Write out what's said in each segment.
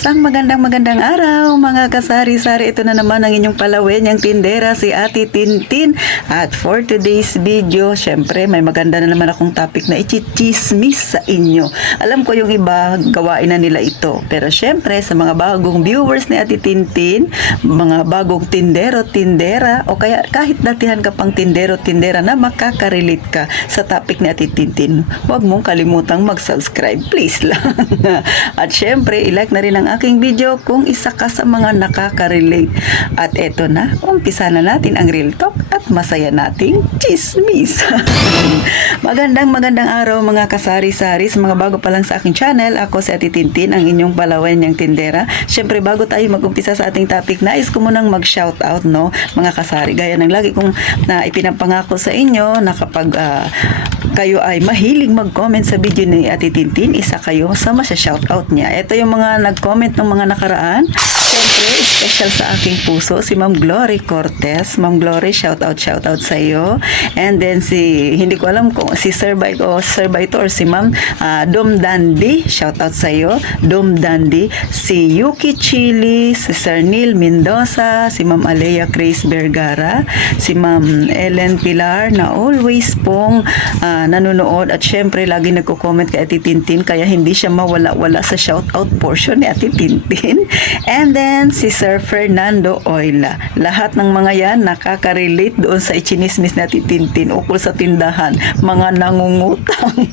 Isang magandang araw mga kasari-sari. Ito na naman ang inyong palawin, yung tindera si Ate Tintin. At for today's video, syempre may maganda na naman akong topic na ichichismis sa inyo. Alam ko yung iba, gawain na nila ito. Pero syempre sa mga bagong viewers ni Ate Tintin, mga bagong tindero-tindera, o kaya kahit datihan ka pang tindero-tindera na makaka-relate ka sa topic ni Ate Tintin, huwag mong kalimutang mag-subscribe. Please lang. At syempre, i-like na rin ang aking video kung isa ka sa mga nakaka-relate. At eto na, umpisa na natin ang real talk at masaya nating chismis. Magandang araw mga kasari-sari. Sa mga bago pa lang sa aking channel, ako si Ate Tintin, ang inyong palawan niyang tindera. Syempre, bago tayo mag-umpisa sa ating topic, nais ko munang mag-shoutout, no, mga kasari. Gaya ng lagi kong ipinapangako sa inyo na kapag kayo ay mahilig mag-comment sa video ni Ate Tintin, isa kayo sa masya-shoutout niya. Ito yung mga nag-comment ng mga nakaraan. Siyempre, special sa aking puso, si Ma'am Glory Cortez. Ma'am Glory, shoutout sa iyo. And then hindi ko alam kung si Sir Bite o Sir Bite or si Ma'am Dom Dandy, shoutout sa iyo. Dom Dandy, si Yuki Chili, si Sir Neil Mendoza, si Ma'am Alea Grace Vergara, si Ma'am Ellen Pilar na always pong nanonood at syempre lagi nagko-comment kay Ate Tintin, kaya hindi siya mawala-wala sa shoutout portion ni Ate Tintin. And then si Sir Fernando Oila. Lahat ng mga yan nakaka-relate doon sa ichinismis ni Ate Tintin ukol sa tindahan, mga nangungutang.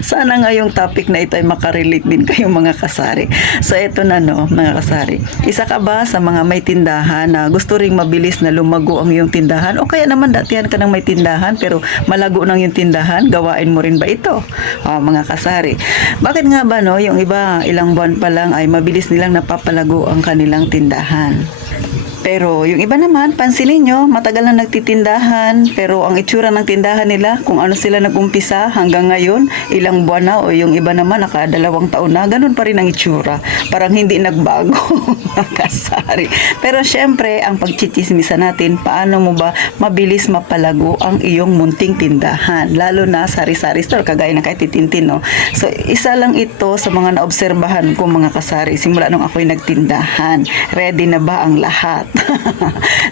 Sana nga yung topic na ito ay makarelate din kayong mga kasari. So ito na, no, mga kasari. Isa ka ba sa mga may tindahan na gusto ring mabilis na lumago ang iyong tindahan? O kaya naman datihan ka ng may tindahan pero malago ng yung tindahan, gawain mo rin ba ito? Mga kasari. Bakit nga ba, no, yung iba ilang buwan pa lang ay mabilis nilang napapalago ang kanilang tindahan? Pero yung iba naman, pansinin nyo, matagal na nagtitindahan, pero ang itsura ng tindahan nila, kung ano sila nag-umpisa hanggang ngayon, ilang buwan na, o yung iba naman, naka-2 taon na, ganun pa rin ang itsura. Parang hindi nagbago, kasari. Pero syempre, ang pagchichismisa natin, paano mo ba mabilis mapalago ang iyong munting tindahan? Lalo na sari-sari store, kagaya ng kay Tintin, no? So, isa lang ito sa mga naobserbahan ko, mga kasari, simula nung ako'y nagtindahan. Ready na ba ang lahat?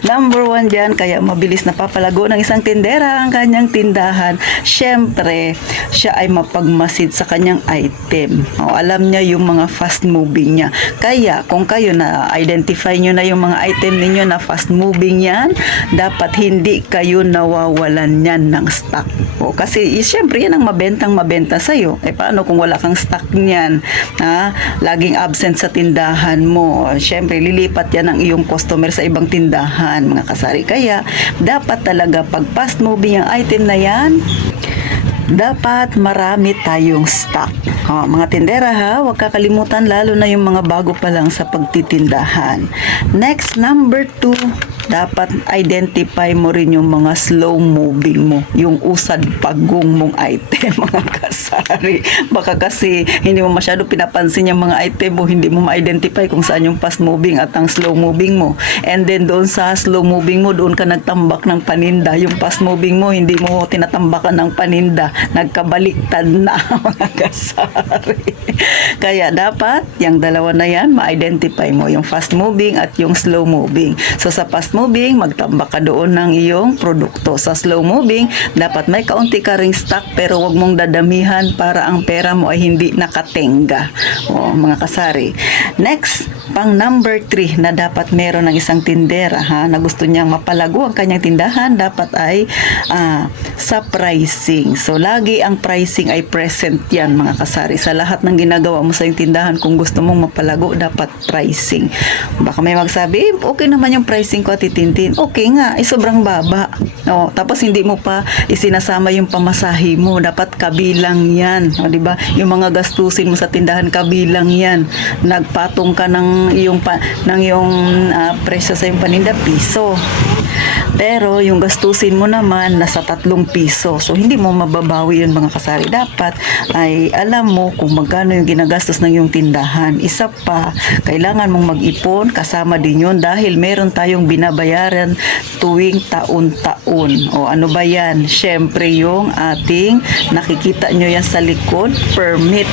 Number 1 dyan, kaya mabilis napapalago ng isang tindera ang kanyang tindahan. Syempre, siya ay mapagmasid sa kanyang item. Alam niya yung mga fast moving niya. Kaya, kung kayo na-identify nyo na yung mga item ninyo na fast moving yan, dapat hindi kayo nawawalan yan ng stock. Kasi, syempre, yan ang mabenta sa'yo. Paano kung wala kang stock niyan? Laging absent sa tindahan mo. Syempre, lilipat yan ang iyong customer sa ibang tindahan, mga kasari. Kaya, dapat talaga pag fast moving ang item na yan, dapat marami tayong stock. Mga tindera huwag kakalimutan, lalo na yung mga bago pa lang sa pagtitindahan. Next, number 2, dapat identify mo rin yung mga slow moving mo, yung usad pagong mong item, mga kasari. Baka kasi hindi mo masyado pinapansin yung mga item mo, hindi mo ma-identify kung saan yung fast moving at ang slow moving mo. And then doon sa slow moving mo, doon ka nagtambak ng paninda. Yung fast moving mo, hindi mo tinatambakan ng paninda, nagkabaliktad na, mga kasari. Kaya dapat yung dalawa na yan ma-identify mo, yung fast moving at yung slow moving. So sa fast moving, magtambak ka doon ng iyong produkto. Sa slow moving, dapat may kaunti ka ring stock pero wag mong dadamihan para ang pera mo ay hindi nakatenga. Mga kasari. Next, pang number 3 na dapat meron ng isang tindera na gusto niyang mapalago ang kanyang tindahan, dapat ay sa pricing. So lagi ang pricing ay present yan, mga kasari. Sa lahat ng ginagawa mo sa iyong tindahan, kung gusto mong mapalago, dapat pricing. Baka may magsabi, okay naman yung pricing ko, Ate Tintin. Okay nga, sobrang baba. Tapos hindi mo pa isinasama yung pamasahe mo. Dapat kabilang yan. Diba? Yung mga gastusin mo sa tindahan, kabilang yan. Nagpatong ka ng iyong presyo sa iyong paninda, piso. Pero yung gastusin mo naman nasa 3 piso. So hindi mo mababawi yun, mga kasari. Dapat ay alam mo kung magkano yung ginagastos ng iyong tindahan. Isa pa, kailangan mong mag-ipon, kasama din yun dahil meron tayong binabayaran tuwing taon-taon. Ano ba yan? Syempre yung ating nakikita nyo yan sa likod, permit.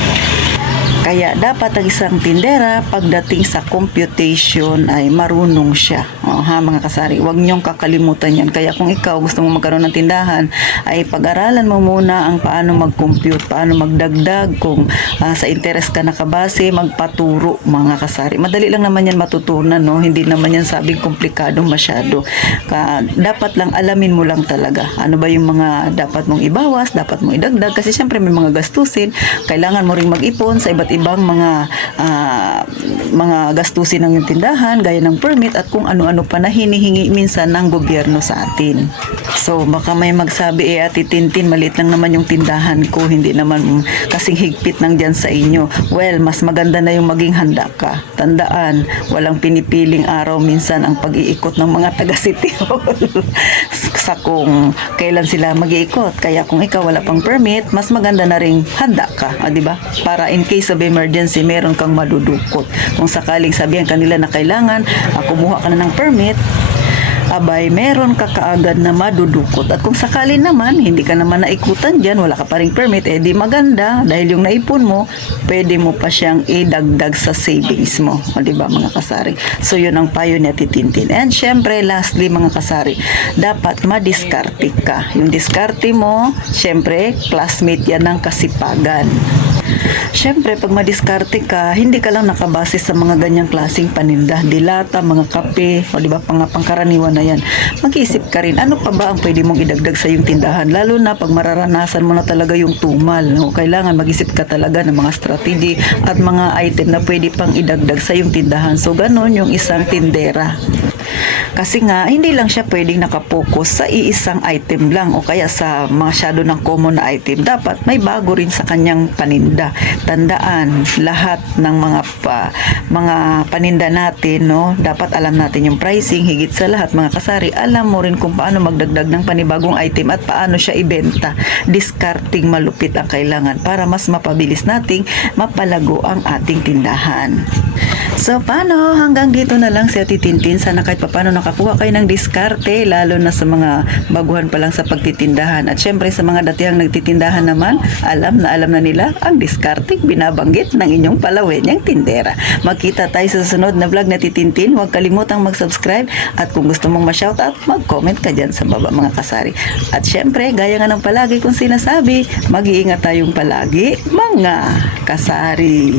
Kaya dapat ang isang tindera pagdating sa computation ay marunong siya. Mga kasari, huwag niyong kakalimutan yan. Kaya kung ikaw gusto mong magkaroon ng tindahan, ay pag-aralan mo muna ang paano mag-compute, paano magdagdag, kung sa interes ka nakabase, magpaturo mga kasari. Madali lang naman yan matutunan, no? Hindi naman yan sabing komplikado masyado. Dapat lang alamin mo lang talaga. Ano ba yung mga dapat mong ibawas, dapat mong idagdag, kasi syempre may mga gastusin. Kailangan mo ring mag-ipon sa iba't ibang mga gastusin ng yung tindahan, gaya ng permit at kung ano-ano pa na hinihingi minsan ng gobyerno sa atin. So baka may magsabi, Ate Tintin, maliit lang naman yung tindahan ko, hindi naman kasing higpit nang dyan sa inyo. Well, mas maganda na yung maging handa ka. Tandaan, walang pinipiling araw minsan ang pag-iikot ng mga taga City Hall sa kung kailan sila mag-iikot. Kaya kung ikaw wala pang permit, mas maganda na ring handa ka, di ba? Para in case of emergency, meron kang madudukot. Kung sakaling sabihan kanila na kailangan kumuha ka na ng permit, abay, meron ka kaagad na madudukot. At kung sakali naman, hindi ka naman naikutan dyan, wala ka pa ring permit, di maganda, dahil yung naipon mo, pwede mo pa siyang idagdag sa savings mo. Diba mga kasari? So, yun ang payo ni Ate Tintin. And syempre, lastly mga kasari, dapat madiskarte ka. Yung diskarte mo, syempre, classmate yan ng kasipagan. Syempre, pag madiskarte ka, hindi ka lang nakabase sa mga ganyang klaseng paninda, dilata, mga kape, o diba, pangkaraniwan na yan. Mag-isip ka rin, ano pa ba ang pwede mong idagdag sa iyong tindahan? Lalo na pag mararanasan mo na talaga yung tumal. No? Kailangan mag-isip ka talaga ng mga strategy at mga item na pwede pang idagdag sa iyong tindahan. So, ganon yung isang tindera. Kasi nga, hindi lang siya pwedeng nakapokus sa iisang item lang o kaya sa masyado ng common na item. Dapat may bago rin sa kanyang paninda. Tandaan, lahat ng mga paninda natin, no, dapat alam natin yung pricing. Higit sa lahat, mga kasari, alam mo rin kung paano magdagdag ng panibagong item at paano siya ibenta. Discarding malupit ang kailangan para mas mapabilis nating mapalago ang ating tindahan. So, paano? Hanggang dito na lang si Ate Tintin. Sana kahit paano nakakuha kayo ng diskarte, lalo na sa mga baguhan pa lang sa pagtitindahan. At syempre sa mga datihang nagtitindahan naman, alam na nila ang diskarte binabanggit ng inyong palawenyang tindera. Magkita tayo sa susunod na vlog na Ate Tintin. Huwag kalimutang mag-subscribe at kung gusto mong ma-shoutout, mag-comment ka dyan sa baba mga kasari. At syempre, gaya nga ng palagi kong sinasabi, mag-iingat tayong palagi mga kasari.